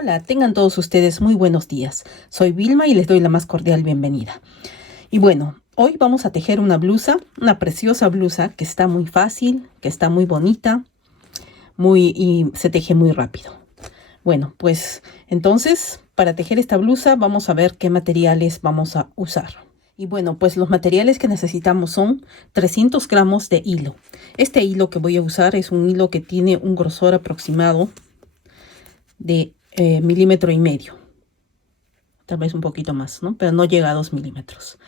Hola, tengan todos ustedes muy buenos días. Soy Vilma y les doy la más cordial bienvenida. Y bueno, hoy vamos a tejer una blusa, una preciosa blusa que está muy fácil, que está muy bonita, y se teje muy rápido. Bueno, pues entonces para tejer esta blusa vamos a ver qué materiales vamos a usar. Y bueno, pues los materiales que necesitamos son 300 gramos de hilo. Este hilo que voy a usar es un hilo que tiene un grosor aproximado de 1,5 milímetros. Tal vez un poquito más, ¿no? Pero no llega a 2 milímetros.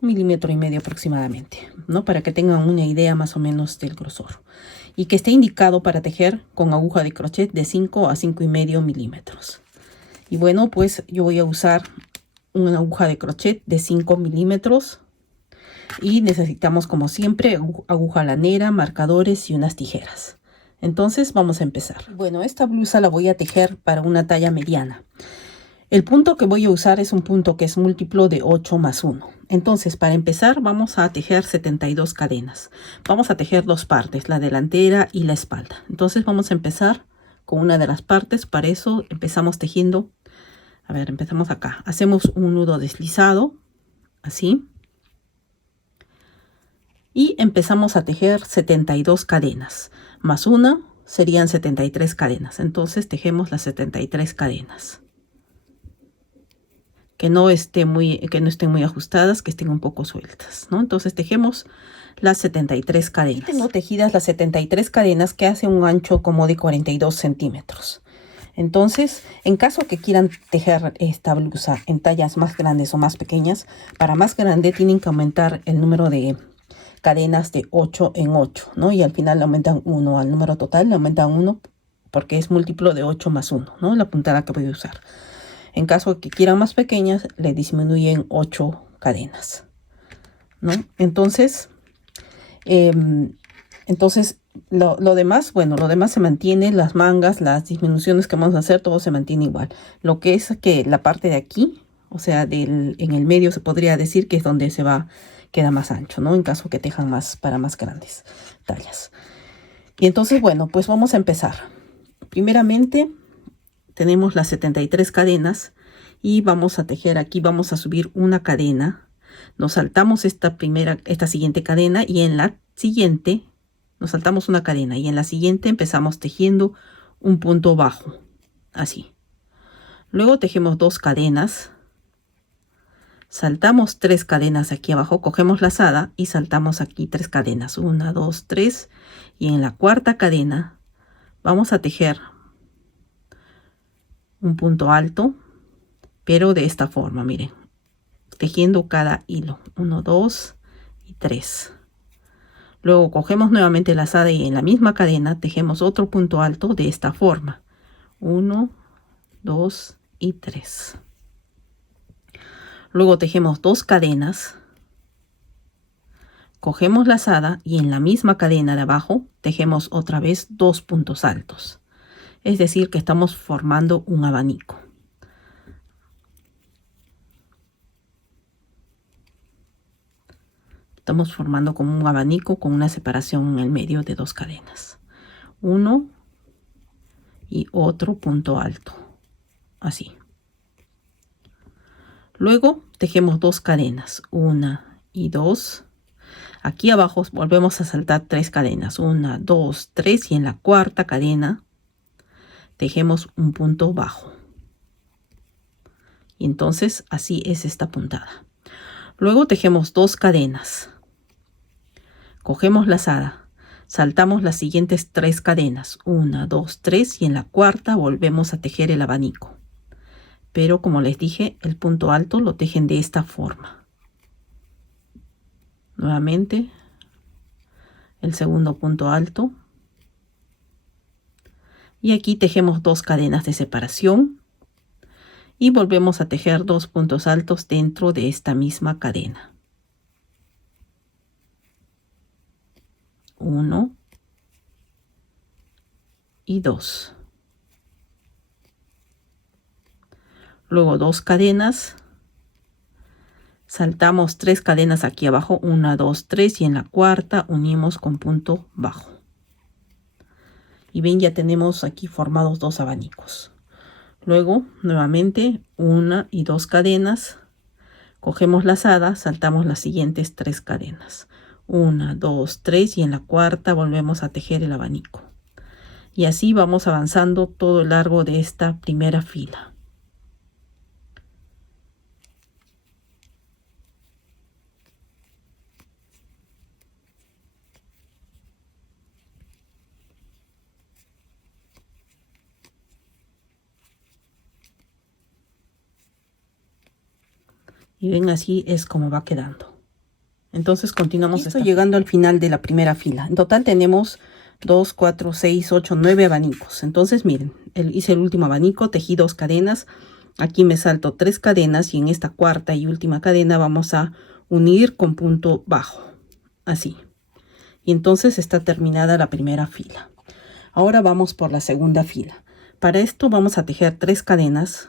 1,5 milímetros aproximadamente, ¿no? Para que tengan una idea más o menos del grosor. Y que esté indicado para tejer con aguja de crochet de 5 a 5,5 milímetros. Y bueno, pues yo voy a usar una aguja de crochet de 5 milímetros. Y necesitamos, como siempre, aguja lanera, marcadores y unas tijeras. Entonces vamos a empezar. Bueno, esta blusa la voy a tejer para una talla mediana. El punto que voy a usar es un punto que es múltiplo de 8 más 1. Entonces, para empezar, vamos a tejer 72 cadenas. Vamos a tejer dos partes, la delantera y la espalda. Entonces, vamos a empezar con una de las partes. Para eso empezamos tejiendo. A ver, empezamos acá. Hacemos un nudo deslizado, así. Y empezamos a tejer 72 cadenas. Más una serían 73 cadenas. Entonces, tejemos las 73 cadenas. Que no estén muy ajustadas, que estén un poco sueltas, ¿no? Entonces tejemos las 73 cadenas. Y tengo tejidas las 73 cadenas que hacen un ancho como de 42 centímetros. Entonces, en caso que quieran tejer esta blusa en tallas más grandes o más pequeñas, para más grande tienen que aumentar el número de cadenas de 8 en 8, ¿no? Y al final le aumentan 1, al número total le aumentan 1 porque es múltiplo de 8 más 1, ¿no? La puntada que voy a usar. En caso que quieran más pequeñas, le disminuyen 8 cadenas, ¿no? Entonces, lo demás, bueno, lo demás se mantiene, las mangas, las disminuciones que vamos a hacer, todo se mantiene igual. Lo que es que la parte de aquí, o sea, en el medio se podría decir que es donde queda más ancho, ¿no? En caso que tejan para más grandes tallas. Y entonces, bueno, pues vamos a empezar. Primeramente, tenemos las 73 cadenas y vamos a tejer aquí, vamos a subir una cadena. Nos saltamos esta siguiente cadena y en la siguiente nos saltamos una cadena y en la siguiente empezamos tejiendo un punto bajo, así. Luego tejemos 2 cadenas, saltamos 3 cadenas aquí abajo, cogemos lazada y saltamos aquí 3 cadenas, 1, 2, 3, y en la cuarta cadena vamos a tejer un punto alto, pero de esta forma, miren, tejiendo cada hilo, 1, 2 y 3. Luego cogemos nuevamente la lazada y en la misma cadena tejemos otro punto alto de esta forma, 1, 2 y 3. Luego tejemos 2 cadenas, cogemos la lazada y en la misma cadena de abajo tejemos otra vez 2 puntos altos. Es decir, que estamos formando un abanico. Estamos formando como un abanico con una separación en el medio de 2 cadenas. Uno y otro punto alto. Así. Luego tejemos 2 cadenas. 1 y 2. Aquí abajo volvemos a saltar 3 cadenas. 1, 2, 3 y en la cuarta cadena tejemos un punto bajo. Y entonces así es esta puntada. Luego tejemos 2 cadenas. Cogemos lazada, saltamos las siguientes 3 cadenas, 1, 2, 3 y en la cuarta volvemos a tejer el abanico. Pero como les dije, el punto alto lo tejen de esta forma. Nuevamente, el segundo punto alto. Y aquí tejemos 2 cadenas de separación. Y volvemos a tejer 2 puntos altos dentro de esta misma cadena. 1 y 2. Luego 2 cadenas. Saltamos 3 cadenas aquí abajo. 1, 2, 3 y en la cuarta unimos con punto bajo. Y ven, ya tenemos aquí formados 2 abanicos. Luego nuevamente 1 y 2 cadenas, cogemos lazada, saltamos las siguientes 3 cadenas, 1, 2, 3 y en la cuarta volvemos a tejer el abanico. Y así vamos avanzando todo el largo de esta primera fila. Y ven, así es como va quedando. Entonces continuamos. Estoy llegando al final de la primera fila. En total tenemos 2, 4, 6, 8, 9 abanicos. Entonces miren, hice el último abanico, tejí 2 cadenas. Aquí me salto 3 cadenas y en esta cuarta y última cadena vamos a unir con punto bajo. Así. Y entonces está terminada la primera fila. Ahora vamos por la segunda fila. Para esto vamos a tejer 3 cadenas.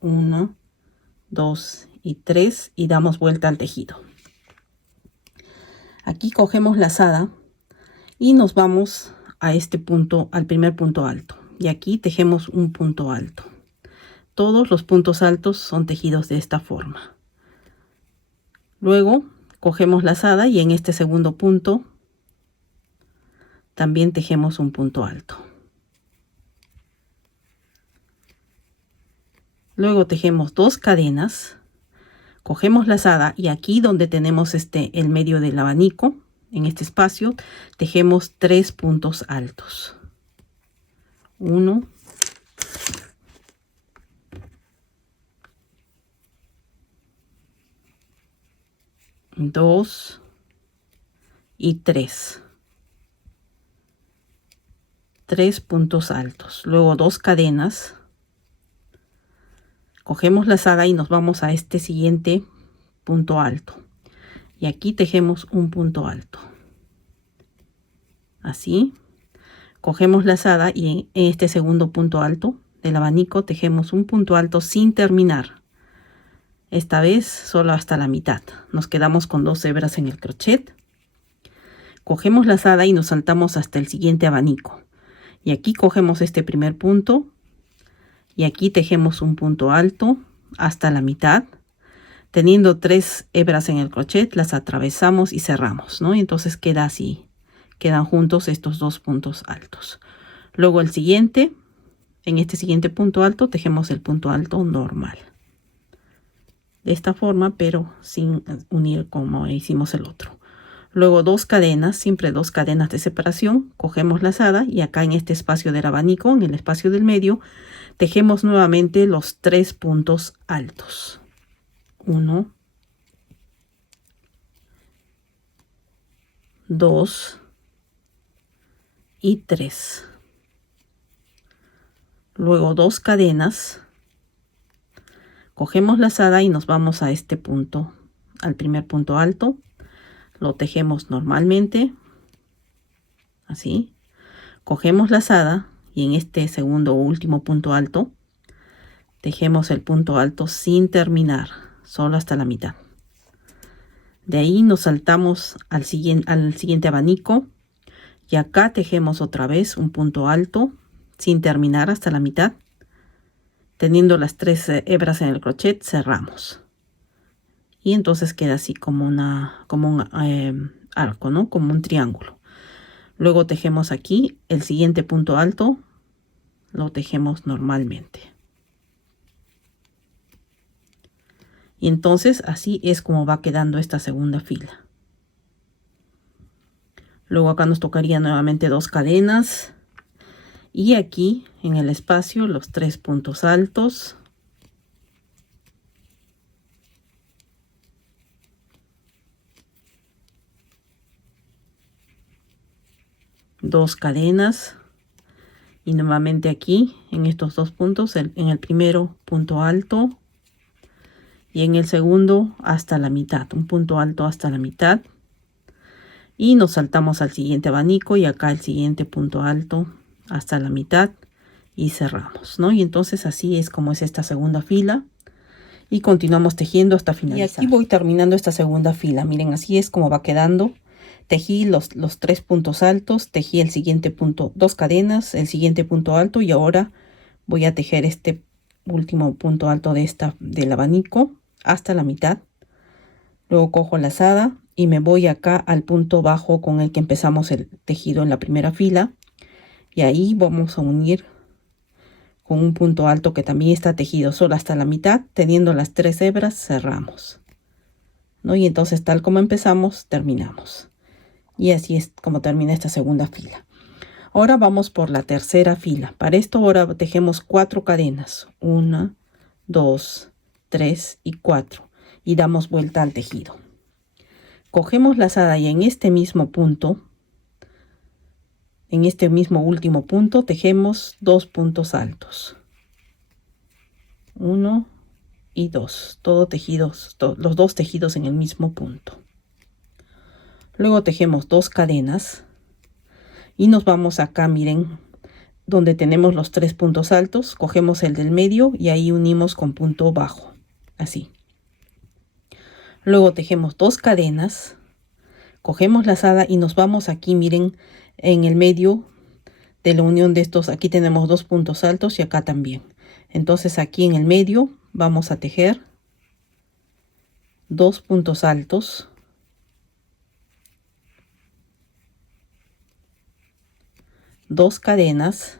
1, 2 y 3 y damos vuelta al tejido. Aquí cogemos lazada y nos vamos a este punto, al primer punto alto. Y aquí tejemos un punto alto. Todos los puntos altos son tejidos de esta forma. Luego cogemos lazada y en este segundo punto también tejemos un punto alto. Luego tejemos 2 cadenas, cogemos lazada y aquí donde tenemos el medio del abanico, en este espacio, tejemos 3 puntos altos. 1, 2 y 3. 3 puntos altos. Luego 2 cadenas. Cogemos lazada y nos vamos a este siguiente punto alto. Y aquí tejemos un punto alto. Así. Cogemos lazada y en este segundo punto alto del abanico tejemos un punto alto sin terminar. Esta vez solo hasta la mitad. Nos quedamos con 2 hebras en el crochet. Cogemos lazada y nos saltamos hasta el siguiente abanico. Y aquí cogemos este primer punto. Y aquí tejemos un punto alto hasta la mitad. Teniendo 3 hebras en el crochet, las atravesamos y cerramos, ¿no? Y entonces queda así. Quedan juntos estos 2 puntos altos. Luego el siguiente, en este siguiente punto alto, tejemos el punto alto normal. De esta forma, pero sin unir como hicimos el otro. Luego 2 cadenas, siempre 2 cadenas de separación. Cogemos lazada y acá en este espacio del abanico, en el espacio del medio, tejemos nuevamente los 3 puntos altos. 1, 2 y 3. Luego 2 cadenas. Cogemos lazada y nos vamos a este punto, al primer punto alto. Lo tejemos normalmente. Así. Cogemos lazada y en este segundo o último punto alto tejemos el punto alto sin terminar, solo hasta la mitad. De ahí nos saltamos al siguiente abanico y acá tejemos otra vez un punto alto sin terminar hasta la mitad. Teniendo las 3 hebras en el crochet, cerramos. Y entonces queda así como un arco, ¿no? Como un triángulo. Luego tejemos aquí el siguiente punto alto, lo tejemos normalmente. Y entonces así es como va quedando esta segunda fila. Luego acá nos tocaría nuevamente 2 cadenas. Y aquí en el espacio los 3 puntos altos. Dos cadenas. Y nuevamente aquí en estos 2 puntos, en el primero punto alto. Y en el segundo hasta la mitad, un punto alto hasta la mitad. Y nos saltamos al siguiente abanico y acá el siguiente punto alto hasta la mitad y cerramos, ¿no? Y entonces así es como es esta segunda fila y continuamos tejiendo hasta finalizar. Y aquí voy terminando esta segunda fila. Miren, así es como va quedando. Tejí los 3 puntos altos, tejí el siguiente punto, 2 cadenas, el siguiente punto alto y ahora voy a tejer este último punto alto del abanico hasta la mitad. Luego cojo lazada y me voy acá al punto bajo con el que empezamos el tejido en la primera fila, y ahí vamos a unir con un punto alto que también está tejido solo hasta la mitad. Teniendo las 3 hebras cerramos, ¿no? Y entonces, tal como empezamos, terminamos. Y así es como termina esta segunda fila. Ahora vamos por la tercera fila. Para esto ahora tejemos 4 cadenas, 1, 2, 3 y 4, y damos vuelta al tejido. Cogemos lazada y en este mismo punto, en este mismo último punto, tejemos 2 puntos altos, 1 y 2, todo tejidos, los 2 tejidos en el mismo punto. Luego tejemos 2 cadenas y nos vamos acá, miren, donde tenemos los 3 puntos altos, cogemos el del medio y ahí unimos con punto bajo, así. Luego tejemos 2 cadenas, cogemos lazada y nos vamos aquí, miren, en el medio de la unión de estos. Aquí tenemos 2 puntos altos y acá también. Entonces aquí en el medio vamos a tejer 2 puntos altos, 2 cadenas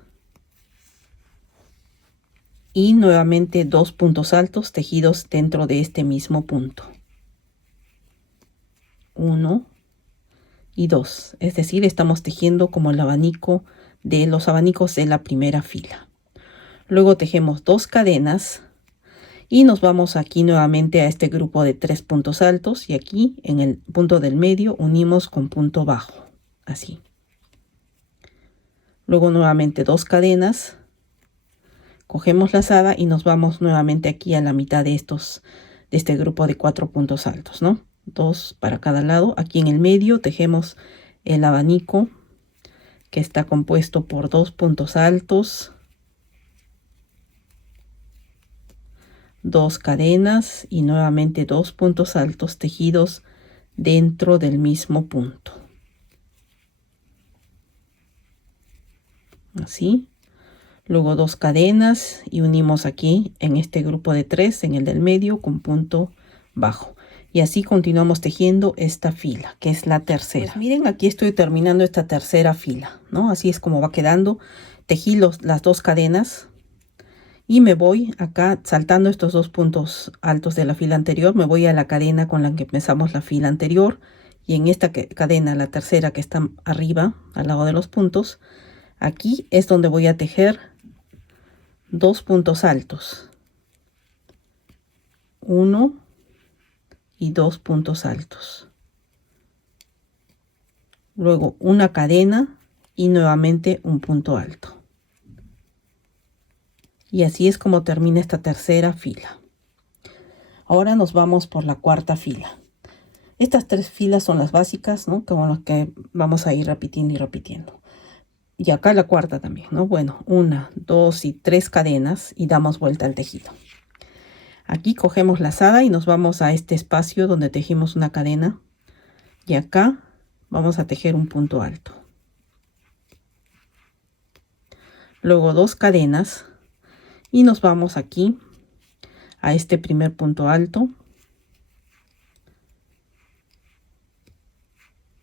y nuevamente 2 puntos altos tejidos dentro de este mismo punto, 1 y 2, es decir, estamos tejiendo como el abanico de los abanicos de la primera fila. Luego tejemos 2 cadenas y nos vamos aquí nuevamente a este grupo de 3 puntos altos, y aquí en el punto del medio unimos con punto bajo, así. Luego nuevamente 2 cadenas, cogemos lazada y nos vamos nuevamente aquí a la mitad de este grupo de 4 puntos altos, ¿no? 2 para cada lado. Aquí en el medio tejemos el abanico que está compuesto por 2 puntos altos, 2 cadenas y nuevamente 2 puntos altos tejidos dentro del mismo punto, así. Luego 2 cadenas y unimos aquí en este grupo de 3 en el del medio con punto bajo. Y así continuamos tejiendo esta fila, que es la tercera. Pues miren, aquí estoy terminando esta tercera fila, ¿no? Así es como va quedando. Tejí las 2 cadenas y me voy acá saltando estos 2 puntos altos de la fila anterior. Me voy a la cadena con la que empezamos la fila anterior, y en esta cadena, la tercera que está arriba al lado de los puntos, aquí es donde voy a tejer 2 puntos altos, 1 y 2 puntos altos, luego una cadena y nuevamente un punto alto. Y así es como termina esta tercera fila. Ahora nos vamos por la cuarta fila. Estas 3 filas son las básicas, ¿no? Como las que vamos a ir repitiendo y repitiendo. Y acá la cuarta también, ¿no? Bueno, 1, 2 y 3 cadenas y damos vuelta al tejido. Aquí cogemos lazada y nos vamos a este espacio donde tejimos una cadena, y acá vamos a tejer un punto alto. Luego 2 cadenas y nos vamos aquí a este primer punto alto.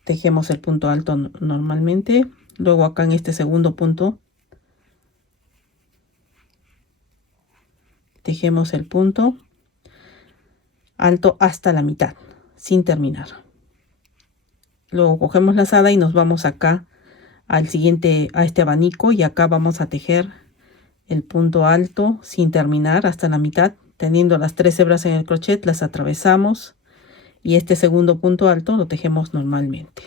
Tejemos el punto alto normalmente. Luego acá en este segundo punto tejemos el punto alto hasta la mitad sin terminar. Luego cogemos lazada y nos vamos acá al siguiente, a este abanico, y acá vamos a tejer el punto alto sin terminar hasta la mitad. Teniendo las 3 hebras en el crochet, las atravesamos y este segundo punto alto lo tejemos normalmente.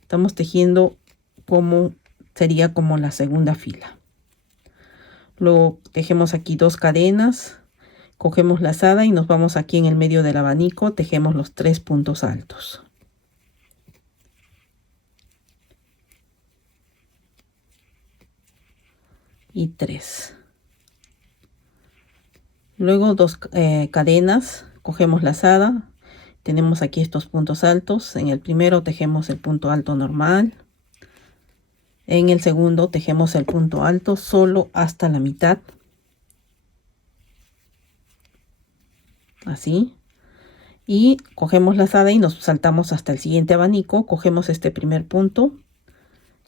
Estamos tejiendo como sería como la segunda fila. Luego tejemos aquí 2 cadenas, cogemos lazada y nos vamos aquí en el medio del abanico, tejemos los 3 puntos altos. Y 3. Luego 2 cadenas, cogemos lazada, tenemos aquí estos puntos altos. En el primero tejemos el punto alto normal, En el segundo tejemos el punto alto solo hasta la mitad, así, y cogemos la lazada y nos saltamos hasta el siguiente abanico. Cogemos este primer punto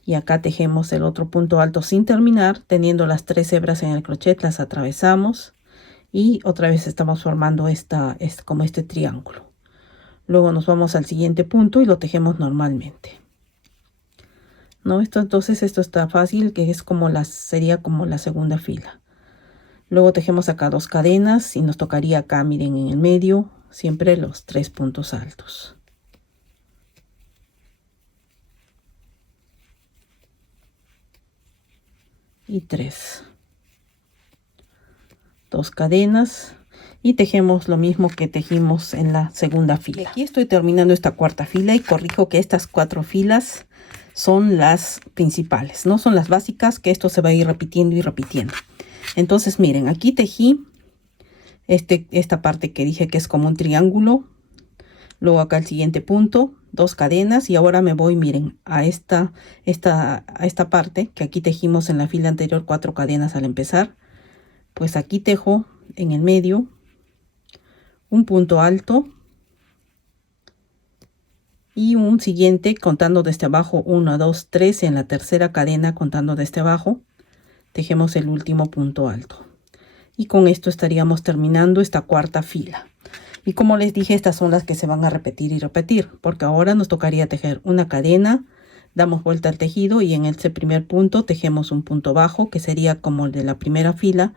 y acá tejemos el otro punto alto sin terminar, teniendo las 3 hebras en el crochet, las atravesamos y otra vez estamos formando como este triángulo. Luego nos vamos al siguiente punto y lo tejemos normalmente, ¿no? Entonces esto está fácil, que es como sería como la segunda fila. Luego tejemos acá 2 cadenas y nos tocaría acá, miren, en el medio siempre los 3 puntos altos. Y 3. 2 cadenas y tejemos lo mismo que tejimos en la segunda fila. Aquí estoy terminando esta cuarta fila y corrijo que estas 4 filas son las principales, no son las básicas, que esto se va a ir repitiendo y repitiendo. Entonces miren, aquí tejí esta parte que dije que es como un triángulo, luego acá el siguiente punto, 2 cadenas, y ahora me voy, miren, a esta parte que aquí tejimos en la fila anterior 4 cadenas al empezar. Pues aquí tejo en el medio un punto alto y un siguiente contando desde abajo, 1, 2, 3, en la tercera cadena contando desde abajo tejemos el último punto alto, y con esto estaríamos terminando esta cuarta fila. Y como les dije, estas son las que se van a repetir y repetir, porque ahora nos tocaría tejer una cadena, damos vuelta al tejido y en ese primer punto tejemos un punto bajo que sería como el de la primera fila,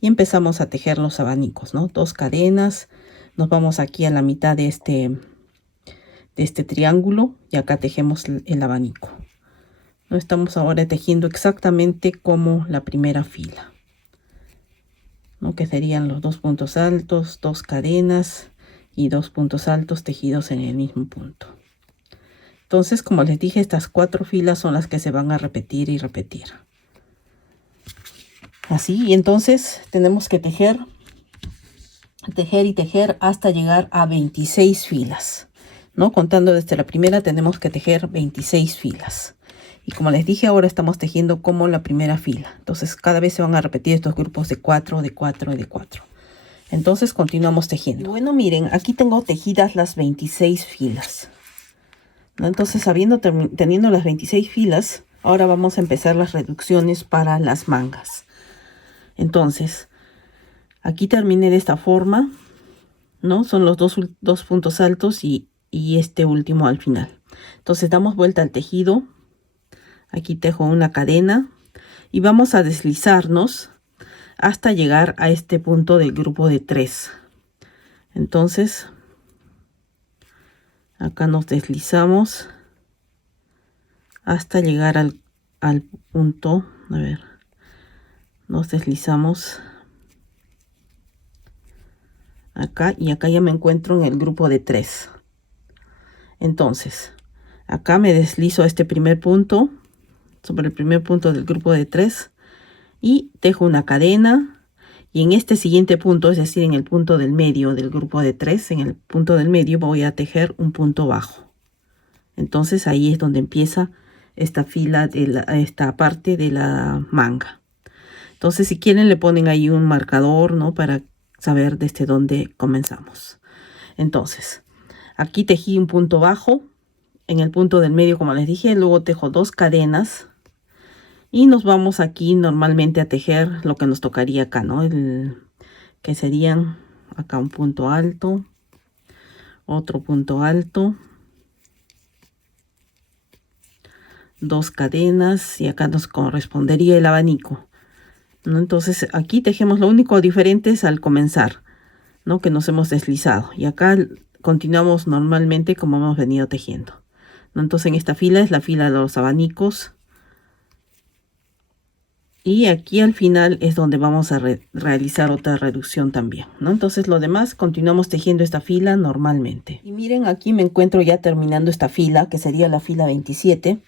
y empezamos a tejer los abanicos, ¿no? 2 cadenas, nos vamos aquí a la mitad de este triángulo y acá tejemos el abanico. No estamos ahora tejiendo exactamente como la primera fila, ¿no? Que serían los 2 puntos altos, 2 cadenas y 2 puntos altos tejidos en el mismo punto. Entonces, como les dije, estas 4 filas son las que se van a repetir y repetir. Así, y entonces tenemos que tejer y tejer hasta llegar a 26 filas, ¿no? Contando desde la primera tenemos que tejer 26 filas. Y como les dije, ahora estamos tejiendo como la primera fila. Entonces cada vez se van a repetir estos grupos de 4, de 4 y de 4. Entonces continuamos tejiendo. Y bueno, miren, aquí tengo tejidas las 26 filas, ¿no? Entonces, teniendo las 26 filas, ahora vamos a empezar las reducciones para las mangas. Entonces, aquí terminé de esta forma, ¿no? Son los dos puntos altos y este último al final. Entonces damos vuelta al tejido. Aquí tejo una cadena y vamos a deslizarnos hasta llegar a este punto del grupo de 3. Entonces, acá nos deslizamos hasta llegar al punto, a ver, nos deslizamos acá y acá ya me encuentro en el grupo de 3. Entonces, acá me deslizo a este primer punto, sobre el primer punto del grupo de 3, y tejo una cadena, y en este siguiente punto, es decir, en el punto del medio del grupo de 3, en el punto del medio voy a tejer un punto bajo. Entonces ahí es donde empieza esta fila, esta parte de la manga. Entonces, si quieren, le ponen ahí un marcador, ¿no? Para saber desde dónde comenzamos. Entonces, aquí tejí un punto bajo en el punto del medio, como les dije. Luego tejo 2 cadenas y nos vamos aquí normalmente a tejer lo que nos tocaría acá, ¿no? Que serían acá un punto alto, otro punto alto, 2 cadenas, y acá nos correspondería el abanico, ¿no? Entonces aquí tejemos, lo único diferente es al comenzar, ¿no? Que nos hemos deslizado, y acá continuamos normalmente como hemos venido tejiendo, ¿no? Entonces en esta fila es la fila de los abanicos, y aquí al final es donde vamos a realizar otra reducción también, ¿no? Entonces lo demás continuamos tejiendo esta fila normalmente. Y miren, aquí me encuentro ya terminando esta fila, que sería la fila 27.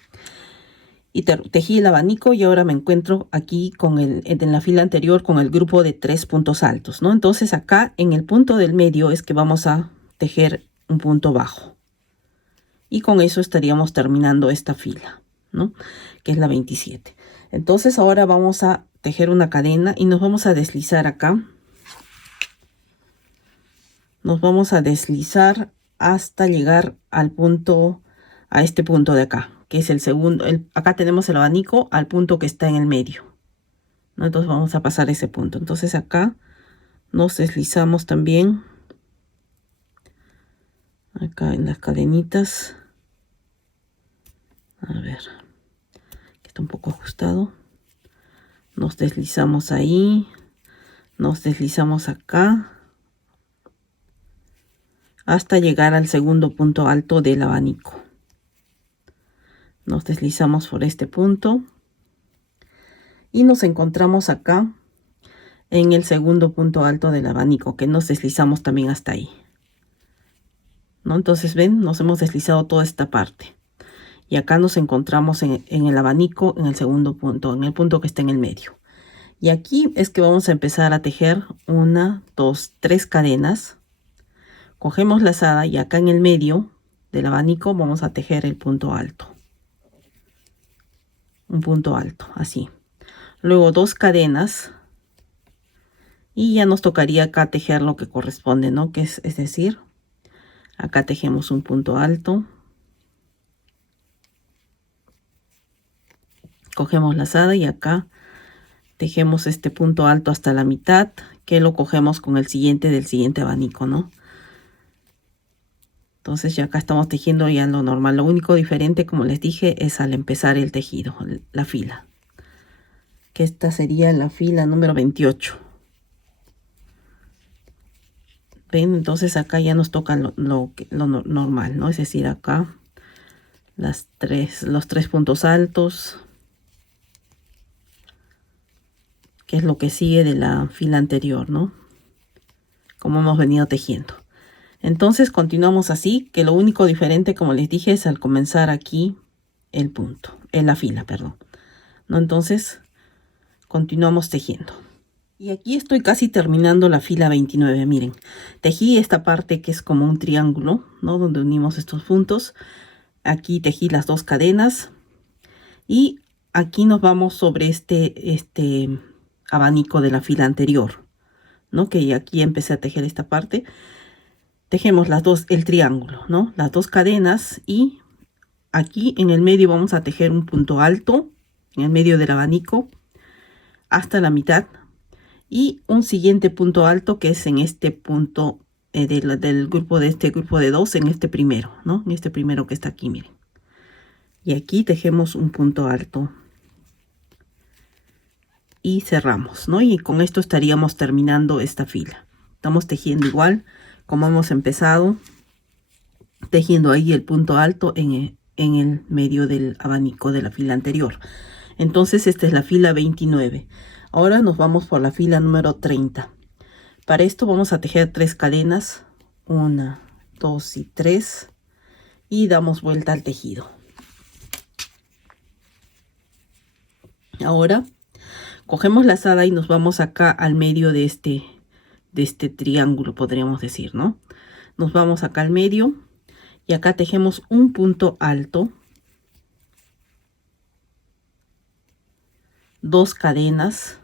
Y tejí el abanico y ahora me encuentro aquí en la fila anterior con el grupo de 3 puntos altos, ¿no? Entonces acá en el punto del medio es que vamos a tejer un punto bajo. Y con eso estaríamos terminando esta fila. ¿no? Que es la 27. Entonces ahora vamos a tejer una cadena y nos vamos a deslizar acá. Nos vamos a deslizar hasta llegar al punto, a este punto de acá, que es el segundo. Acá tenemos el abanico al punto que está en el medio, ¿no? Entonces vamos a pasar ese punto. Entonces acá nos deslizamos también. Acá en las cadenitas. A ver, que está un poco ajustado. Nos deslizamos ahí. Nos deslizamos acá. Hasta llegar al segundo punto alto del abanico. Nos deslizamos por este punto. Y nos encontramos acá en el segundo punto alto del abanico, que nos deslizamos también hasta ahí, ¿no? Entonces ven, nos hemos deslizado toda esta parte. Y acá nos encontramos en el abanico, en el segundo punto, en el punto que está en el medio. Y aquí es que vamos a empezar a tejer 1, 2, 3 cadenas. Cogemos lazada y acá en el medio del abanico vamos a tejer el punto alto. Un punto alto, así. Luego 2 cadenas. Y ya nos tocaría acá tejer lo que corresponde, ¿no? Que es decir, acá tejemos un punto alto. Cogemos lazada y acá tejemos este punto alto hasta la mitad, que lo cogemos con el siguiente del siguiente abanico, ¿no? Entonces ya acá estamos tejiendo ya lo normal. Lo único diferente, como les dije, es al empezar el tejido, la fila. Que esta sería la fila número 28. ¿Ven? Entonces acá ya nos toca lo normal, ¿no? Es decir, acá los 3 puntos altos, que es lo que sigue de la fila anterior, ¿no? Como hemos venido tejiendo. Entonces continuamos así, que lo único diferente, como les dije, es al comenzar aquí el punto, en la fila, perdón, ¿no? Entonces continuamos tejiendo. Y aquí estoy casi terminando la fila 29, miren. Tejí esta parte que es como un triángulo, ¿no? Donde unimos estos puntos. Aquí tejí las 2 cadenas. Y aquí nos vamos sobre este abanico de la fila anterior, ¿no? Que aquí empecé a tejer esta parte. Tejemos el triángulo, ¿no? Las 2 cadenas y aquí en el medio vamos a tejer un punto alto en el medio del abanico hasta la mitad y un siguiente punto alto que es en este punto del grupo de 2, en este primero, ¿no? En este primero que está aquí, miren. Y aquí tejemos un punto alto y cerramos, ¿no? Y con esto estaríamos terminando esta fila. Estamos tejiendo igual como hemos empezado, tejiendo ahí el punto alto en el medio del abanico de la fila anterior. Entonces esta es la fila 29. Ahora nos vamos por la fila número 30. Para esto vamos a tejer 3 cadenas, 1, 2 y 3, y damos vuelta al tejido. Ahora cogemos la lazada y nos vamos acá al medio de este triángulo, podríamos decir, ¿no? Nos vamos acá al medio y acá tejemos un punto alto, 2 cadenas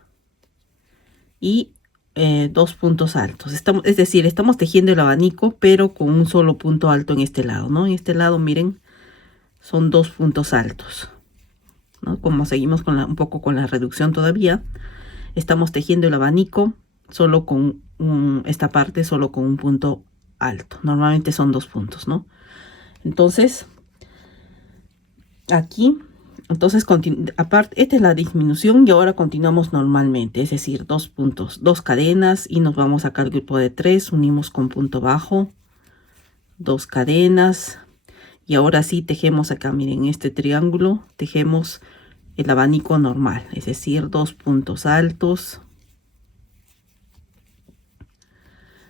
y 2 puntos altos. Es decir, estamos tejiendo el abanico, pero con un solo punto alto en este lado, ¿no? En este lado, miren, son 2 puntos altos, ¿no? Como seguimos con un poco con la reducción todavía, estamos tejiendo el abanico solo con esta parte, solo con un punto alto. Normalmente son 2 puntos, ¿no? Entonces, aquí... Entonces, aparte, esta es la disminución y ahora continuamos normalmente, es decir, 2 puntos, 2 cadenas y nos vamos acá al grupo de 3, unimos con punto bajo, 2 cadenas y ahora sí tejemos acá, miren, este triángulo, tejemos el abanico normal, es decir, 2 puntos altos,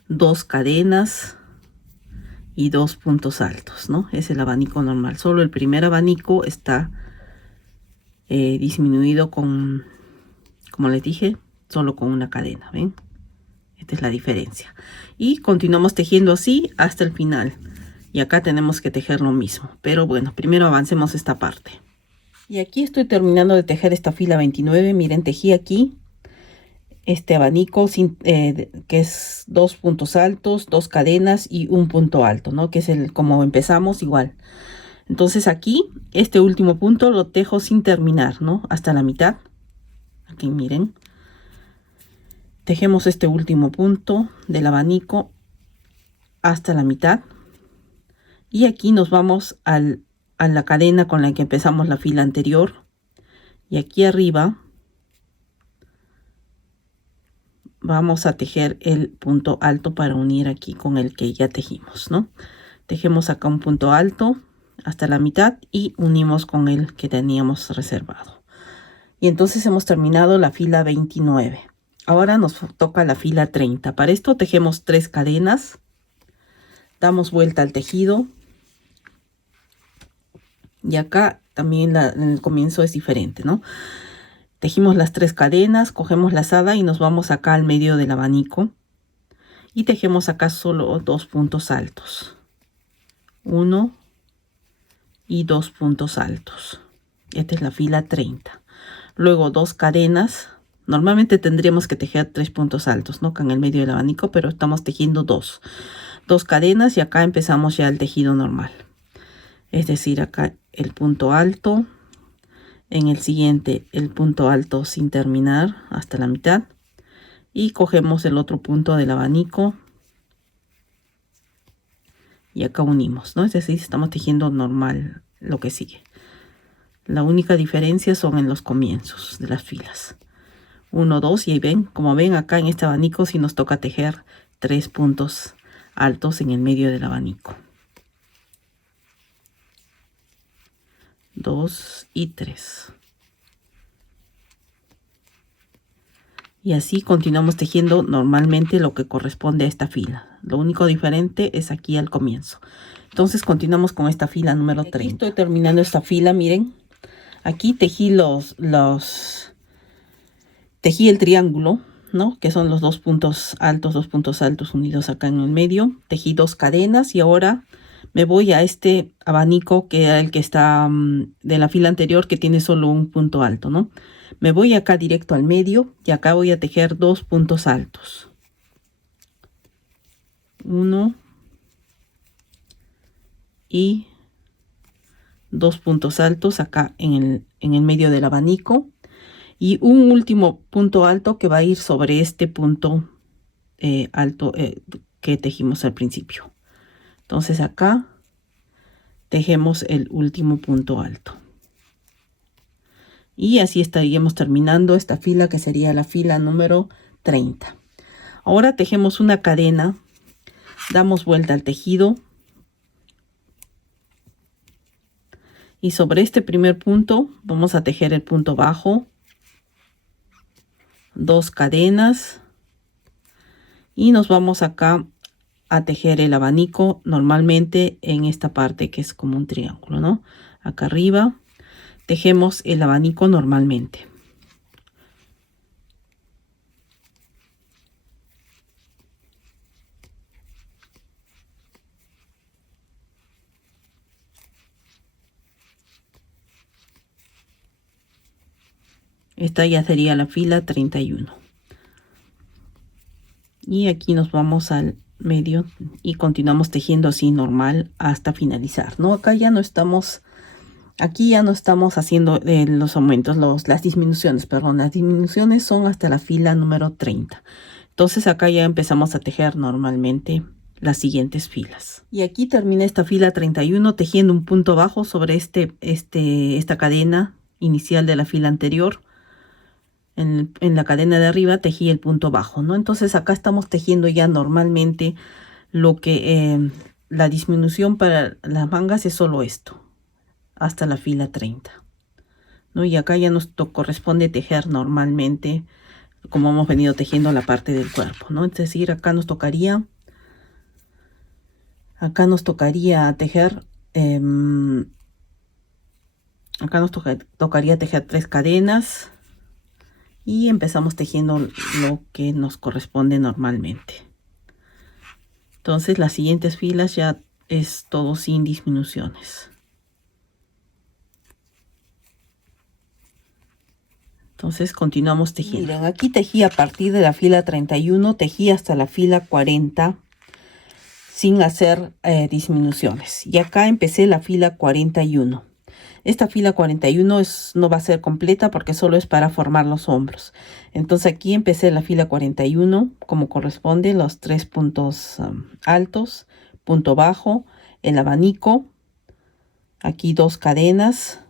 2 cadenas y 2 puntos altos, ¿no? Es el abanico normal, solo el primer abanico está disminuido con, como les dije, solo con una cadena, ¿ven? Esta es la diferencia. Y continuamos tejiendo así hasta el final. Y acá tenemos que tejer lo mismo. Pero bueno, primero avancemos esta parte. Y aquí estoy terminando de tejer esta fila 29. Miren, tejí aquí este abanico que es 2 puntos altos, 2 cadenas y un punto alto, ¿no? Que es el como empezamos igual. Entonces aquí este último punto lo tejo sin terminar, ¿no? Hasta la mitad. Aquí miren. Tejemos este último punto del abanico hasta la mitad. Y aquí nos vamos a la cadena con la que empezamos la fila anterior. Y aquí arriba vamos a tejer el punto alto para unir aquí con el que ya tejimos, ¿no? Tejemos acá un punto alto hasta la mitad y unimos con el que teníamos reservado. Y entonces hemos terminado la fila 29. Ahora nos toca la fila 30. Para esto tejemos 3 cadenas. Damos vuelta al tejido. Y acá también en el comienzo es diferente, ¿no? Tejimos las 3 cadenas, cogemos la lazada y nos vamos acá al medio del abanico. Y tejemos acá solo 2 puntos altos. 1 y 2 puntos altos. Esta es la fila 30. Luego 2 cadenas. Normalmente tendríamos que tejer 3 puntos altos, ¿no? Acá en el medio del abanico, pero estamos tejiendo 2. 2 cadenas y acá empezamos ya el tejido normal. Es decir, acá el punto alto. En el siguiente el punto alto sin terminar hasta la mitad. Y cogemos el otro punto del abanico. Y acá unimos, ¿no? Es decir, estamos tejiendo normal lo que sigue. La única diferencia son en los comienzos de las filas. 1, 2 y ahí ven, como ven acá en este abanico sí nos toca tejer 3 puntos altos en el medio del abanico. 2 y 3. Y así continuamos tejiendo normalmente lo que corresponde a esta fila. Lo único diferente es aquí al comienzo. Entonces continuamos con esta fila número 30. Aquí estoy terminando esta fila, miren. Aquí tejí tejí el triángulo, ¿no? Que son los 2 puntos altos unidos acá en el medio. Tejí 2 cadenas y ahora me voy a este abanico que era el que está de la fila anterior, que tiene solo un punto alto, ¿no? Me voy acá directo al medio y acá voy a tejer 2 puntos altos. 1 y 2 puntos altos acá en el medio del abanico. Y un último punto alto que va a ir sobre este punto alto que tejimos al principio. Entonces acá tejemos el último punto alto. Y así estaríamos terminando esta fila, que sería la fila número 30. Ahora tejemos una cadena, damos vuelta al tejido. Y sobre este primer punto vamos a tejer el punto bajo. 2 cadenas. Y nos vamos acá a tejer el abanico normalmente en esta parte que es como un triángulo, ¿no? Acá arriba tejemos el abanico normalmente. Esta ya sería la fila 31. Y aquí nos vamos al medio y continuamos tejiendo así normal hasta finalizar, ¿no? Acá ya no estamos, aquí ya no estamos haciendo los aumentos, las disminuciones, perdón. Las disminuciones son hasta la fila número 30. Entonces acá ya empezamos a tejer normalmente las siguientes filas. Y aquí termina esta fila 31 tejiendo un punto bajo sobre esta cadena inicial de la fila anterior. En la cadena de arriba tejí el punto bajo, ¿no? Entonces acá estamos tejiendo ya normalmente lo que la disminución para las mangas es solo esto, hasta la fila 30, ¿no? Y acá ya nos corresponde tejer normalmente como hemos venido tejiendo la parte del cuerpo, ¿no? Es decir, acá nos tocaría tejer tocaría tejer 3 cadenas. Y empezamos tejiendo lo que nos corresponde normalmente. Entonces las siguientes filas ya es todo sin disminuciones. Entonces continuamos tejiendo. Miren, aquí tejí a partir de la fila 31, tejí hasta la fila 40 sin hacer disminuciones. Y acá empecé la fila 41. Esta fila 41 no va a ser completa porque solo es para formar los hombros. Entonces aquí empecé la fila 41 como corresponde, los 3 puntos altos, punto bajo, el abanico, aquí 2 cadenas.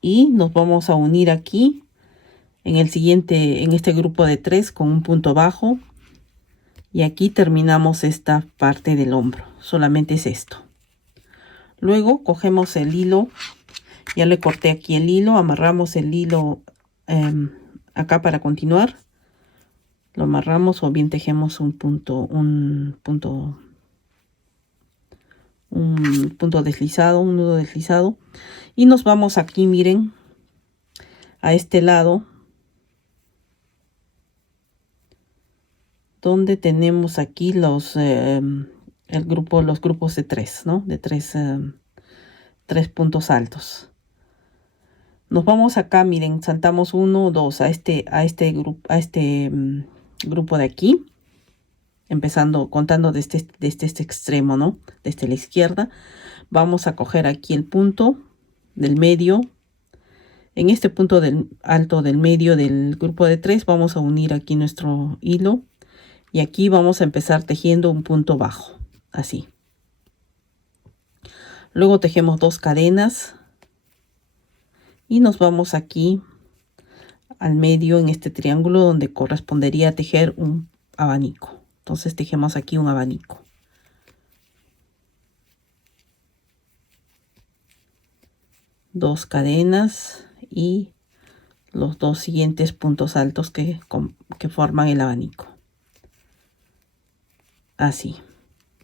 Y nos vamos a unir aquí en este grupo de 3 con un punto bajo. Y aquí terminamos esta parte del hombro. Solamente es esto. Luego cogemos el hilo. Ya le corté aquí el hilo. Amarramos el hilo acá para continuar. Lo amarramos o bien tejemos un punto deslizado, un nudo deslizado. Y nos vamos aquí, miren, a este lado. Donde tenemos aquí los grupos de 3, ¿no? De 3 puntos altos. Nos vamos acá, miren, saltamos 1, 2 a este grupo de aquí, empezando contando desde este extremo, ¿no? Desde la izquierda. Vamos a coger aquí el punto del medio. En este punto alto del medio del grupo de 3 vamos a unir aquí nuestro hilo. Y aquí vamos a empezar tejiendo un punto bajo, así. Luego tejemos 2 cadenas. Y nos vamos aquí al medio en este triángulo donde correspondería tejer un abanico. Entonces tejemos aquí un abanico. Dos cadenas y los 2 siguientes puntos altos que forman el abanico. Así.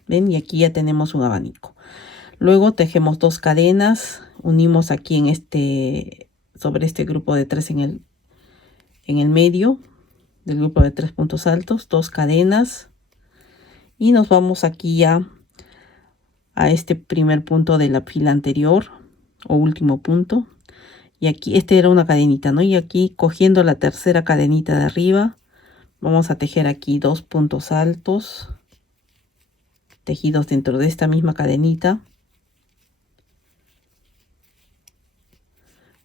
¿Ven? Y aquí ya tenemos un abanico. Luego tejemos 2 cadenas, unimos aquí sobre este grupo de 3 en el medio del grupo de 3 puntos altos, 2 cadenas y nos vamos aquí ya a este primer punto de la fila anterior o último punto. Y aquí era una cadenita, ¿no? Y aquí cogiendo la tercera cadenita de arriba, vamos a tejer aquí 2 puntos altos tejidos dentro de esta misma cadenita,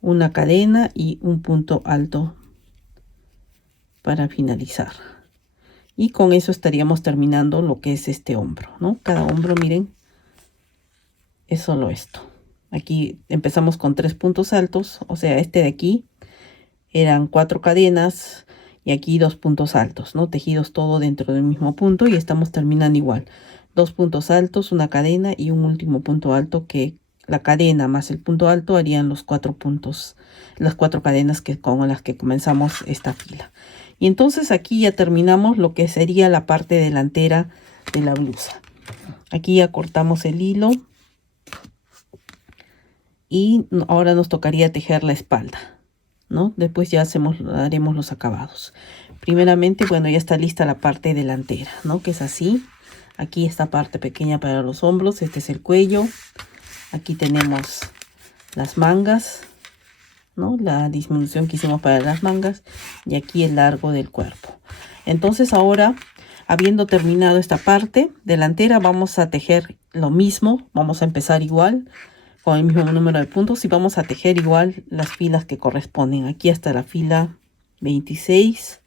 una cadena y un punto alto para finalizar. Y con eso estaríamos terminando lo que es este hombro, ¿no? Cada hombro, miren, es solo esto. Aquí empezamos con 3 puntos altos, o sea, este de aquí eran 4 cadenas y aquí 2 puntos altos, ¿no? Tejidos todo dentro del mismo punto y estamos terminando igual. 2 puntos altos, una cadena y un último punto alto que la cadena más el punto alto harían los 4 puntos, las 4 cadenas con las que comenzamos esta fila. Y entonces aquí ya terminamos lo que sería la parte delantera de la blusa. Aquí ya cortamos el hilo y ahora nos tocaría tejer la espalda, ¿no? Después ya haremos los acabados. Primeramente, bueno, ya está lista la parte delantera, ¿no? Que es así. Aquí esta parte pequeña para los hombros, este es el cuello. Aquí tenemos las mangas, ¿no? La disminución que hicimos para las mangas y aquí el largo del cuerpo. Entonces ahora, habiendo terminado esta parte delantera, vamos a tejer lo mismo. Vamos a empezar igual con el mismo número de puntos y vamos a tejer igual las filas que corresponden. Aquí hasta la fila 26.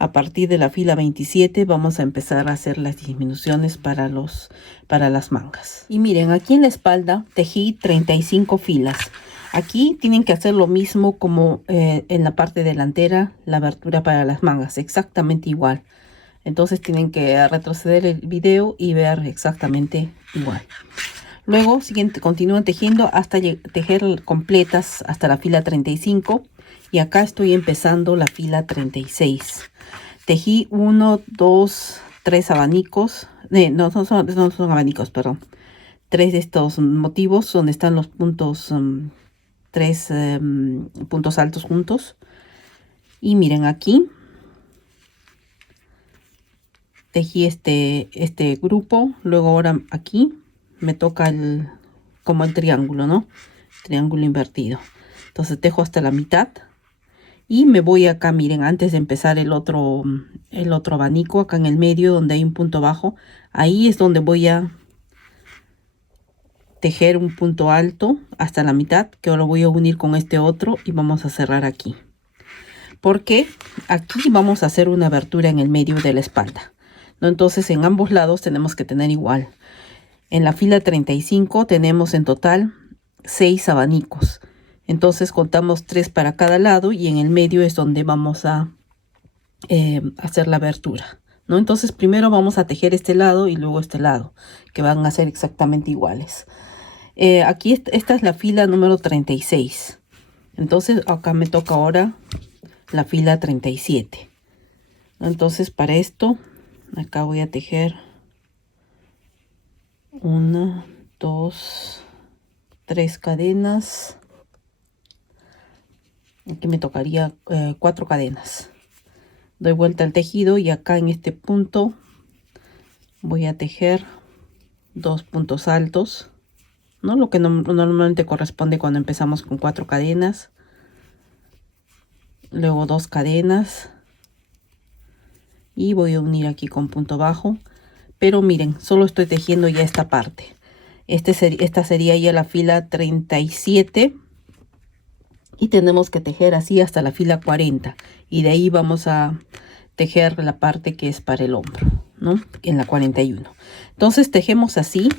A partir de la fila 27 vamos a empezar a hacer las disminuciones para las mangas. Y miren, aquí en la espalda tejí 35 filas. Aquí tienen que hacer lo mismo como en la parte delantera, la abertura para las mangas, exactamente igual. Entonces tienen que retroceder el video y ver exactamente igual. Luego continúan tejiendo hasta tejer completas hasta la fila 35. Y acá estoy empezando la fila 36. Tejí 1, 2, 3 abanicos. No son abanicos, perdón. 3 de estos motivos donde están los puntos, 3 puntos altos juntos. Y miren aquí. Tejí este grupo. Luego ahora aquí me toca como el triángulo, ¿no? Triángulo invertido. Entonces tejo hasta la mitad y me voy acá, miren, antes de empezar el otro abanico, acá en el medio donde hay un punto bajo, ahí es donde voy a tejer un punto alto hasta la mitad, que lo voy a unir con este otro y vamos a cerrar aquí, porque aquí vamos a hacer una abertura en el medio de la espalda, ¿no? Entonces en ambos lados tenemos que tener igual. En la fila 35 tenemos en total 6 abanicos. Entonces contamos 3 para cada lado y en el medio es donde vamos a hacer la abertura, ¿no? Entonces primero vamos a tejer este lado y luego este lado, que van a ser exactamente iguales. Aquí esta es la fila número 36. Entonces acá me toca ahora la fila 37. Entonces para esto acá voy a tejer 1, 2, 3 cadenas. Aquí me tocaría 4 cadenas. Doy vuelta al tejido y acá en este punto voy a tejer 2 puntos altos, ¿no? Lo que normalmente corresponde cuando empezamos con 4 cadenas. Luego 2 cadenas. Y voy a unir aquí con punto bajo. Pero miren, solo estoy tejiendo ya esta parte. Esta sería ya la fila 37. Y tenemos que tejer así hasta la fila 40. Y de ahí vamos a tejer la parte que es para el hombro, ¿no? En la 41. Entonces tejemos así,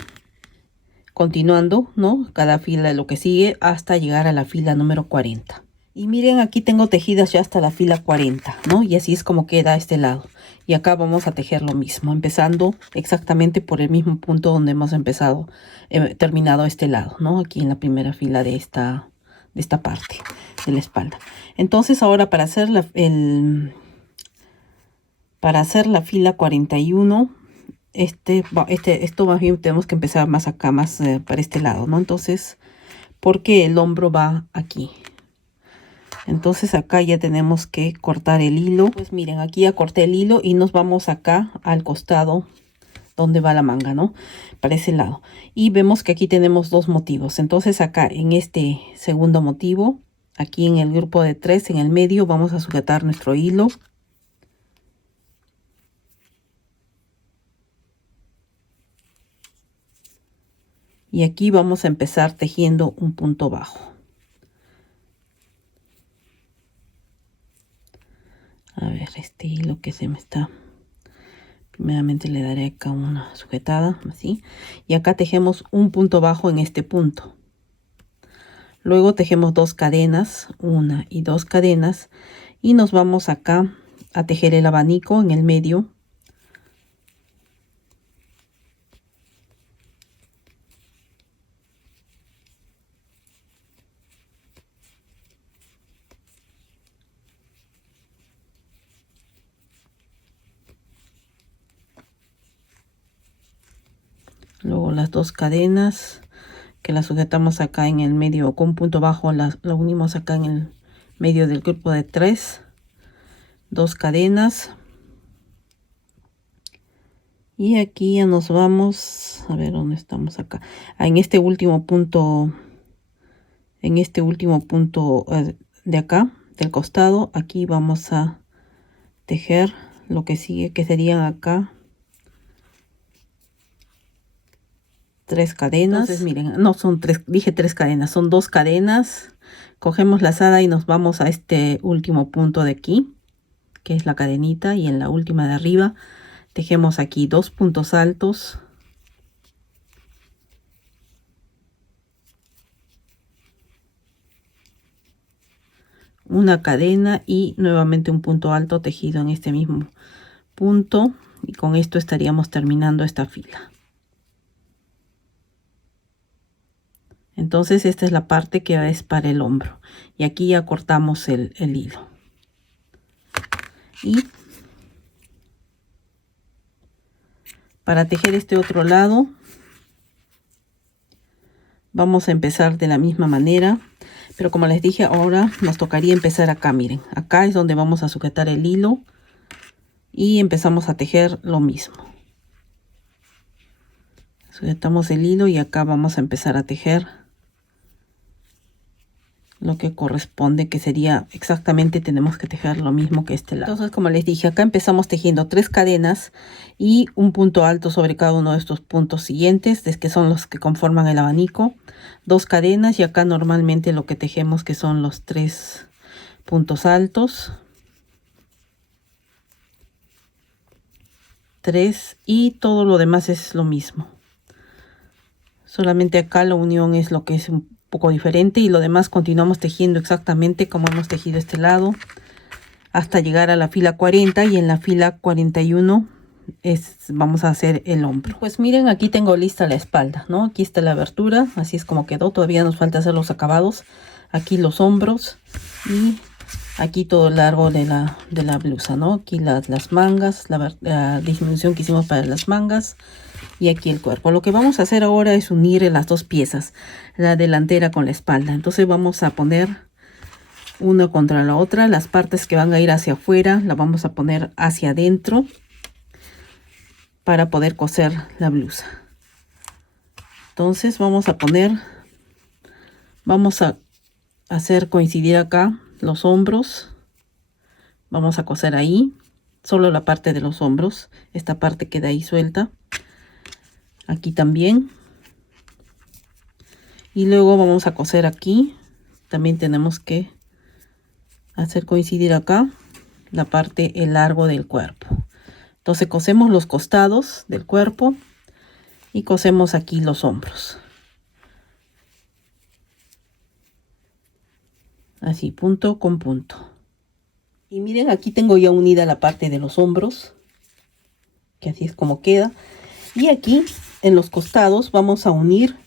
continuando, ¿no? Cada fila lo que sigue hasta llegar a la fila número 40. Y miren, aquí tengo tejidas ya hasta la fila 40, ¿no? Y así es como queda este lado. Y acá vamos a tejer lo mismo, empezando exactamente por el mismo punto donde hemos empezado, terminado este lado, ¿no? Aquí en la primera fila de esta parte de la espalda. Entonces ahora para hacer la fila 41, esto más bien tenemos que empezar más acá, más para este lado, ¿no? Entonces, porque el hombro va aquí. Entonces acá ya tenemos que cortar el hilo. Pues miren, aquí ya corté el hilo y nos vamos acá al costado donde va la manga, ¿no? Para ese lado. Y vemos que aquí tenemos 2 motivos. Entonces acá en este segundo motivo, aquí en el grupo de 3, en el medio, vamos a sujetar nuestro hilo. Y aquí vamos a empezar tejiendo un punto bajo. A ver, este hilo que se me está... Primeramente le daré acá una sujetada, así. Y acá tejemos un punto bajo en este punto. Luego tejemos 2 cadenas, 1 y 2 cadenas. Y nos vamos acá a tejer el abanico en el medio. Luego las 2 cadenas que las sujetamos acá en el medio con punto bajo, la unimos acá en el medio del grupo de 3. 2 cadenas. Y aquí ya nos vamos, a ver dónde estamos acá. En este último punto, de acá, del costado, aquí vamos a tejer lo que sigue, que serían acá 3 cadenas. Entonces miren, no son 3, dije 3 cadenas, son 2 cadenas. Cogemos lazada y nos vamos a este último punto de aquí, que es la cadenita, y en la última de arriba tejemos aquí 2 puntos altos. Una cadena y nuevamente un punto alto tejido en este mismo punto, y con esto estaríamos terminando esta fila. Entonces esta es la parte que es para el hombro y aquí ya cortamos el hilo. Y para tejer este otro lado vamos a empezar de la misma manera, pero como les dije, ahora nos tocaría empezar acá. Miren, acá es donde vamos a sujetar el hilo y empezamos a tejer lo mismo. Sujetamos el hilo y acá vamos a empezar a tejer lo que corresponde, que sería exactamente, tenemos que tejer lo mismo que este lado. Entonces, como les dije, acá empezamos tejiendo 3 cadenas y un punto alto sobre cada uno de estos puntos siguientes, que son los que conforman el abanico. 2 cadenas, y acá normalmente lo que tejemos, que son los 3 puntos altos. 3, y todo lo demás es lo mismo. Solamente acá la unión es lo que es un poco diferente, y lo demás continuamos tejiendo exactamente como hemos tejido este lado hasta llegar a la fila 40, y en la fila 41 vamos a hacer el hombro. Pues miren, aquí tengo lista la espalda, ¿no? Aquí está la abertura, así es como quedó. Todavía nos falta hacer los acabados. Aquí los hombros y aquí todo el largo de la blusa, ¿no? Aquí las mangas, la disminución que hicimos para las mangas, y aquí el cuerpo. Lo que vamos a hacer ahora es unir las dos piezas, la delantera con la espalda. Entonces vamos a poner una contra la otra. Las partes que van a ir hacia afuera las vamos a poner hacia adentro para poder coser la blusa. Entonces vamos a hacer coincidir acá los hombros. Vamos a coser ahí solo la parte de los hombros. Esta parte queda ahí suelta. Aquí también. Y luego vamos a coser aquí. También tenemos que hacer coincidir acá la parte, el largo del cuerpo. Entonces cosemos los costados del cuerpo y cosemos aquí los hombros. Así, punto con punto. Y miren, aquí tengo ya unida la parte de los hombros, que así es como queda. Y aquí en los costados vamos a unir,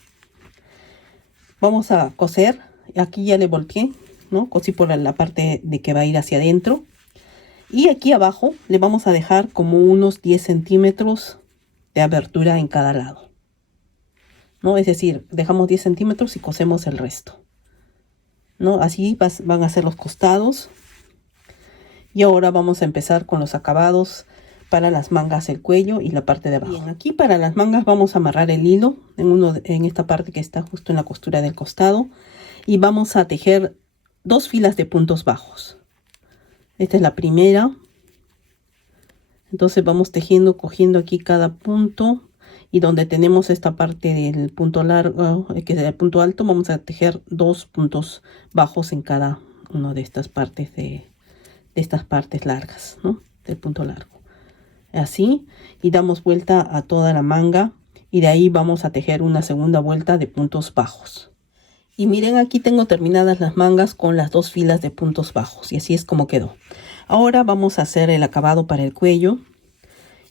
vamos a coser. Aquí ya le volteé, ¿no? Cosí por la parte de que va a ir hacia adentro. Y aquí abajo le vamos a dejar como unos 10 centímetros de abertura en cada lado, ¿no? Es decir, dejamos 10 centímetros y cosemos el resto, ¿no? Así van a ser los costados. Y ahora vamos a empezar con los acabados para las mangas, el cuello y la parte de abajo. Bien, aquí para las mangas vamos a amarrar el hilo en esta parte que está justo en la costura del costado, y vamos a tejer 2 filas de puntos bajos. Esta es la primera. Entonces vamos tejiendo, cogiendo aquí cada punto, y donde tenemos esta parte del punto largo, que es el punto alto, vamos a tejer 2 puntos bajos en cada una de estas partes de estas partes largas, ¿no? Del punto largo. Así, y damos vuelta a toda la manga, y de ahí vamos a tejer una segunda vuelta de puntos bajos. Y miren, aquí tengo terminadas las mangas con las 2 filas de puntos bajos, y así es como quedó. Ahora vamos a hacer el acabado para el cuello.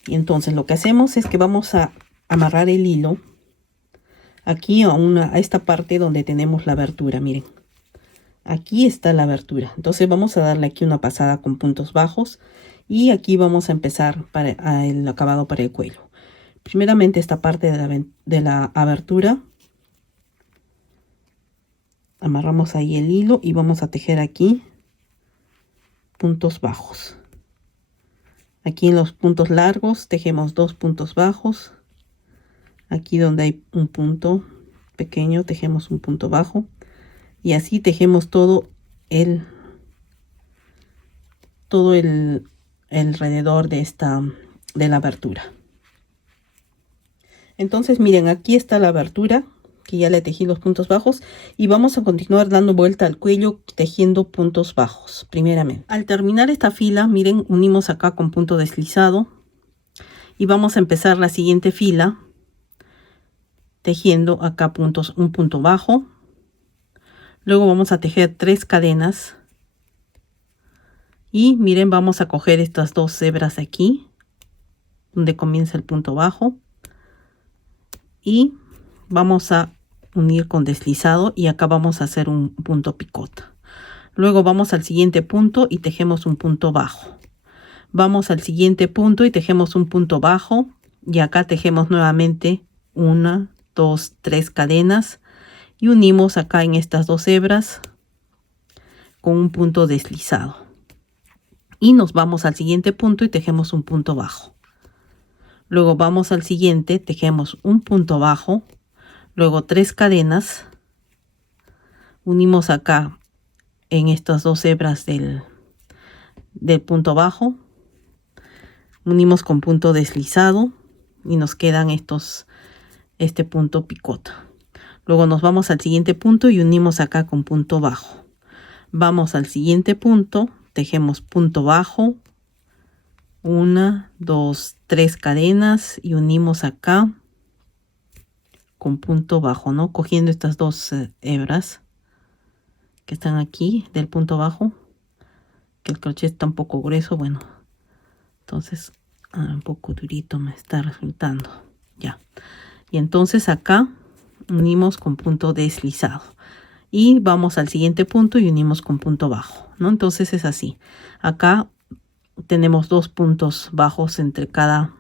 Y entonces lo que hacemos es que vamos a amarrar el hilo aquí a esta parte donde tenemos la abertura. Miren, aquí está la abertura. Entonces vamos a darle aquí una pasada con puntos bajos, y aquí vamos a empezar el acabado para el cuello. Primeramente esta parte de la abertura, amarramos ahí el hilo y vamos a tejer aquí puntos bajos. Aquí en los puntos largos tejemos 2 puntos bajos. Aquí donde hay un punto pequeño tejemos un punto bajo, y así tejemos todo el alrededor de la abertura. Entonces miren, aquí está la abertura, que ya le tejí los puntos bajos, y vamos a continuar dando vuelta al cuello tejiendo puntos bajos primeramente. Al terminar esta fila, miren, unimos acá con punto deslizado, y vamos a empezar la siguiente fila tejiendo acá un punto bajo. Luego vamos a tejer 3 cadenas, y miren, vamos a coger estas 2 hebras aquí donde comienza el punto bajo, y vamos a unir con deslizado, y acá vamos a hacer un punto picota. Luego vamos al siguiente punto y tejemos un punto bajo. Vamos al siguiente punto y tejemos un punto bajo, y acá tejemos nuevamente 1, 2, 3 cadenas, y unimos acá en estas 2 hebras con un punto deslizado, y nos vamos al siguiente punto y tejemos un punto bajo. Luego vamos al siguiente, tejemos un punto bajo, luego 3 cadenas, unimos acá en estas 2 hebras del punto bajo, unimos con punto deslizado y nos quedan este punto picot. Luego nos vamos al siguiente punto y unimos acá con punto bajo. Vamos al siguiente punto, tejemos punto bajo, 1, 2, 3 cadenas y unimos acá con punto bajo, ¿no? Cogiendo estas 2 hebras que están aquí del punto bajo, que el crochet está un poco grueso, bueno, entonces un poco durito me está resultando, ya. Y entonces acá unimos con punto deslizado y vamos al siguiente punto y unimos con punto bajo, ¿no? Entonces es así. Acá tenemos 2 puntos bajos entre cada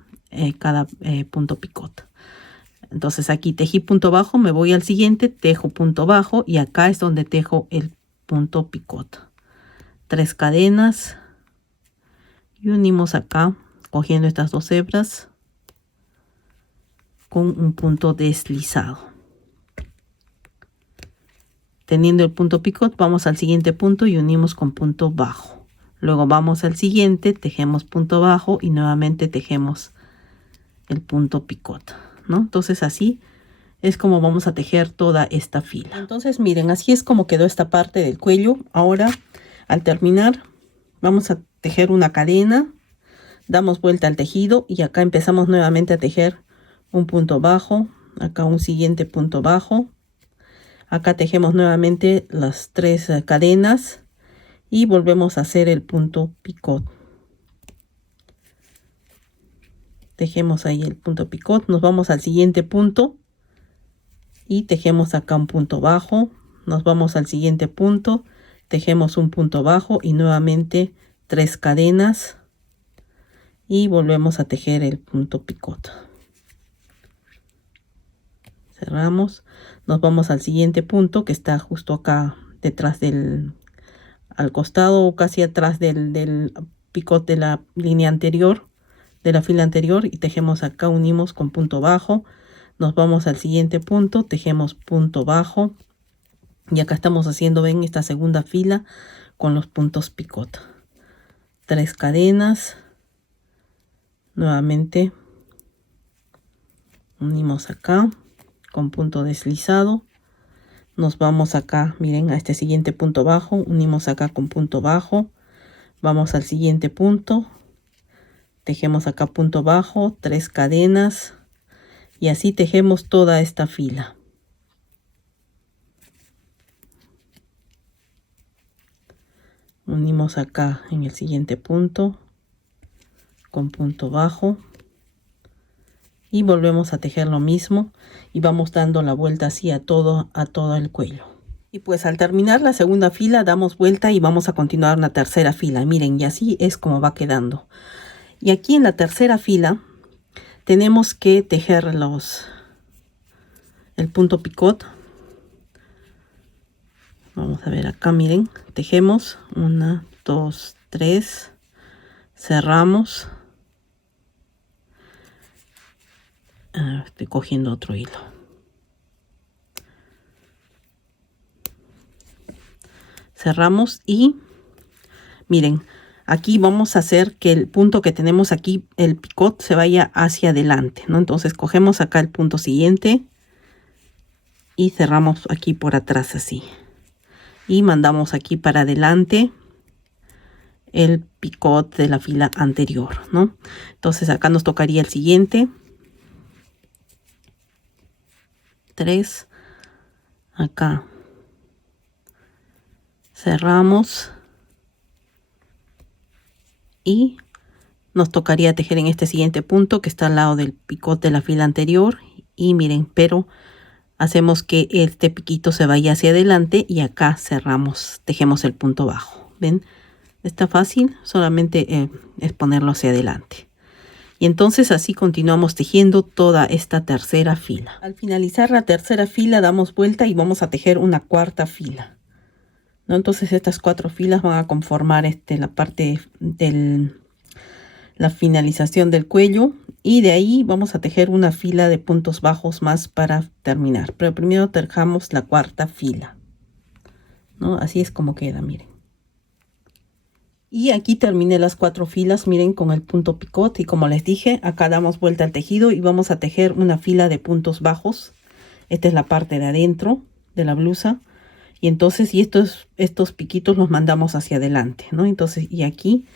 punto picot. Entonces aquí tejí punto bajo, me voy al siguiente, tejo punto bajo y acá es donde tejo el punto picot. 3 cadenas y unimos acá cogiendo estas 2 hebras con un punto deslizado. Teniendo el punto picot, vamos al siguiente punto y unimos con punto bajo. Luego vamos al siguiente, tejemos punto bajo y nuevamente tejemos el punto picot, ¿no? Entonces así es como vamos a tejer toda esta fila. Entonces miren, así es como quedó esta parte del cuello. Ahora al terminar vamos a tejer una cadena, damos vuelta al tejido y acá empezamos nuevamente a tejer un punto bajo, acá un siguiente punto bajo, acá tejemos nuevamente las 3 cadenas y volvemos a hacer el punto picot. Tejemos ahí el punto picot, nos vamos al siguiente punto y tejemos acá un punto bajo, nos vamos al siguiente punto, tejemos un punto bajo y nuevamente 3 cadenas y volvemos a tejer el punto picot. Cerramos, nos vamos al siguiente punto que está justo acá detrás al costado o casi atrás del picot de la línea anterior, de la fila anterior, y tejemos acá, unimos con punto bajo, nos vamos al siguiente punto, tejemos punto bajo y acá estamos haciendo, ven, esta segunda fila con los puntos picot. 3 cadenas, nuevamente unimos acá con punto deslizado, nos vamos acá, miren, a este siguiente punto bajo, unimos acá con punto bajo, vamos al siguiente punto, tejemos acá punto bajo, 3 cadenas y así tejemos toda esta fila. Unimos acá en el siguiente punto con punto bajo y volvemos a tejer lo mismo y vamos dando la vuelta así a todo el cuello. Y pues al terminar la segunda fila damos vuelta y vamos a continuar una tercera fila. Miren, y así es como va quedando. Y aquí en la tercera fila tenemos que tejer el punto picot. Vamos a ver acá, miren, tejemos 1, 2, 3, cerramos. Estoy cogiendo otro hilo. Cerramos y miren, aquí vamos a hacer que el punto que tenemos aquí, el picot, se vaya hacia adelante, ¿no? Entonces cogemos acá el punto siguiente y cerramos aquí por atrás así. Y mandamos aquí para adelante el picot de la fila anterior, ¿no? Entonces acá nos tocaría el siguiente. 3, acá cerramos y nos tocaría tejer en este siguiente punto que está al lado del picot de la fila anterior. Y miren, pero hacemos que este piquito se vaya hacia adelante y acá cerramos, tejemos el punto bajo. ¿Ven? Está fácil, solamente es ponerlo hacia adelante. Y entonces así continuamos tejiendo toda esta tercera fila. Al finalizar la tercera fila damos vuelta y vamos a tejer una cuarta fila, ¿no? Entonces estas 4 filas van a conformar la parte de la finalización del cuello. Y de ahí vamos a tejer una fila de puntos bajos más para terminar. Pero primero tejamos la cuarta fila, ¿no? Así es como queda, miren. Y aquí terminé las 4 filas, miren, con el punto picot. Y como les dije, acá damos vuelta al tejido y vamos a tejer una fila de puntos bajos. Esta es la parte de adentro de la blusa. Y entonces, y estos piquitos los mandamos hacia adelante, ¿no? Entonces, y aquí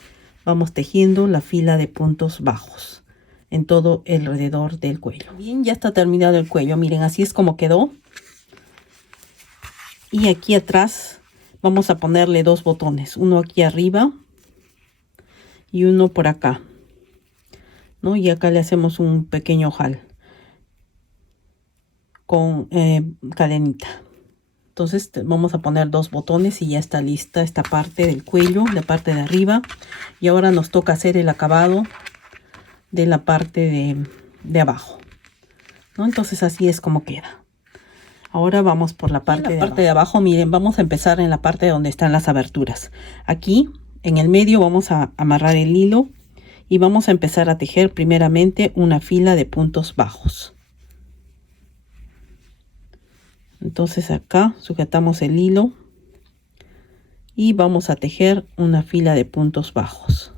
vamos tejiendo la fila de puntos bajos en todo alrededor del cuello. Bien, ya está terminado el cuello. Miren, así es como quedó. Y aquí atrás vamos a ponerle 2 botones. Uno aquí arriba y uno por acá, ¿no? Y acá le hacemos un pequeño ojal con cadenita. Entonces vamos a poner 2 botones y ya está lista esta parte del cuello, la parte de arriba. Y ahora nos toca hacer el acabado de la parte de abajo, ¿no? Entonces así es como queda. Ahora vamos por la parte de abajo. Miren, vamos a empezar en la parte donde están las aberturas. Aquí en el medio vamos a amarrar el hilo y vamos a empezar a tejer primeramente una fila de puntos bajos. Entonces acá sujetamos el hilo y vamos a tejer una fila de puntos bajos.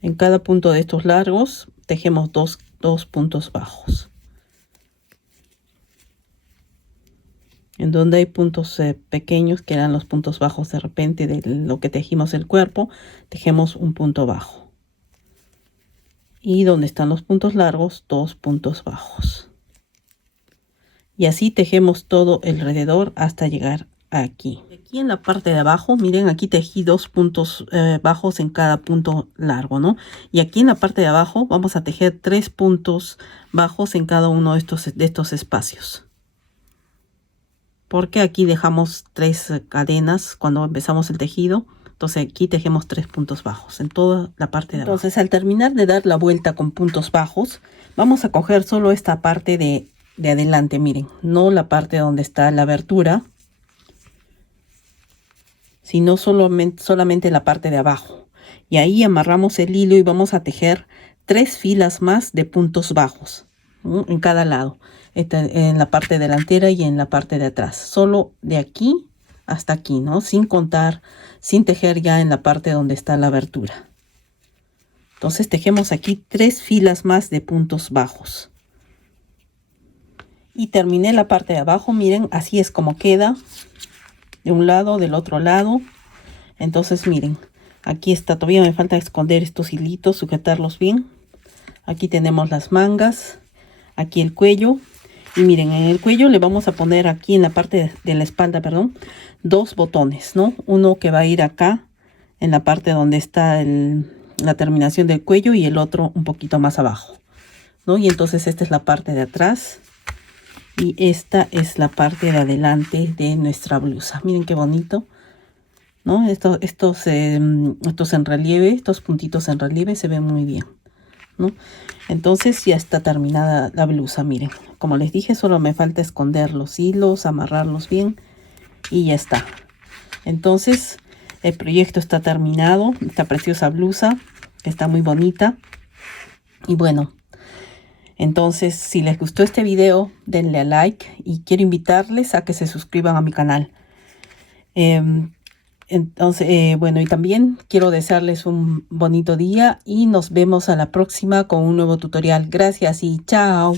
En cada punto de estos largos tejemos dos puntos bajos. En donde hay puntos pequeños, que eran los puntos bajos de repente de lo que tejimos el cuerpo, tejemos un punto bajo. Y donde están los puntos largos, 2 puntos bajos. Y así tejemos todo alrededor hasta llegar aquí. Aquí en la parte de abajo, miren, aquí tejí 2 puntos bajos en cada punto largo, ¿no? Y aquí en la parte de abajo vamos a tejer 3 puntos bajos en cada uno de estos espacios. Porque aquí dejamos 3 cadenas cuando empezamos el tejido. Entonces aquí tejemos 3 puntos bajos en toda la parte de abajo. Entonces al terminar de dar la vuelta con puntos bajos, vamos a coger solo esta parte de adelante, miren, no la parte donde está la abertura, sino solamente la parte de abajo. Y ahí amarramos el hilo y vamos a tejer 3 filas más de puntos bajos, ¿no? En cada lado, en la parte delantera y en la parte de atrás, solo de aquí hasta aquí, ¿no? Sin contar, sin tejer ya en la parte donde está la abertura. Entonces tejemos aquí 3 filas más de puntos bajos. Y terminé la parte de abajo, miren, así es como queda. De un lado, del otro lado. Entonces miren, aquí está, todavía me falta esconder estos hilitos, sujetarlos bien. Aquí tenemos las mangas, aquí el cuello. Y miren, en el cuello le vamos a poner aquí en la parte de la espalda, perdón, 2 botones, ¿no? Uno que va a ir acá, en la parte donde está la terminación del cuello, y el otro un poquito más abajo, ¿no? Y entonces esta es la parte de atrás. Y esta es la parte de adelante de nuestra blusa. Miren qué bonito, ¿no? Estos en relieve, estos puntitos en relieve se ven muy bien, ¿no? Entonces ya está terminada la blusa, miren. Como les dije, solo me falta esconder los hilos, amarrarlos bien y ya está. Entonces el proyecto está terminado. Esta preciosa blusa está muy bonita. Y bueno, entonces si les gustó este video, denle a like y quiero invitarles a que se suscriban a mi canal. Entonces, bueno, y también quiero desearles un bonito día y nos vemos a la próxima con un nuevo tutorial. Gracias y chao.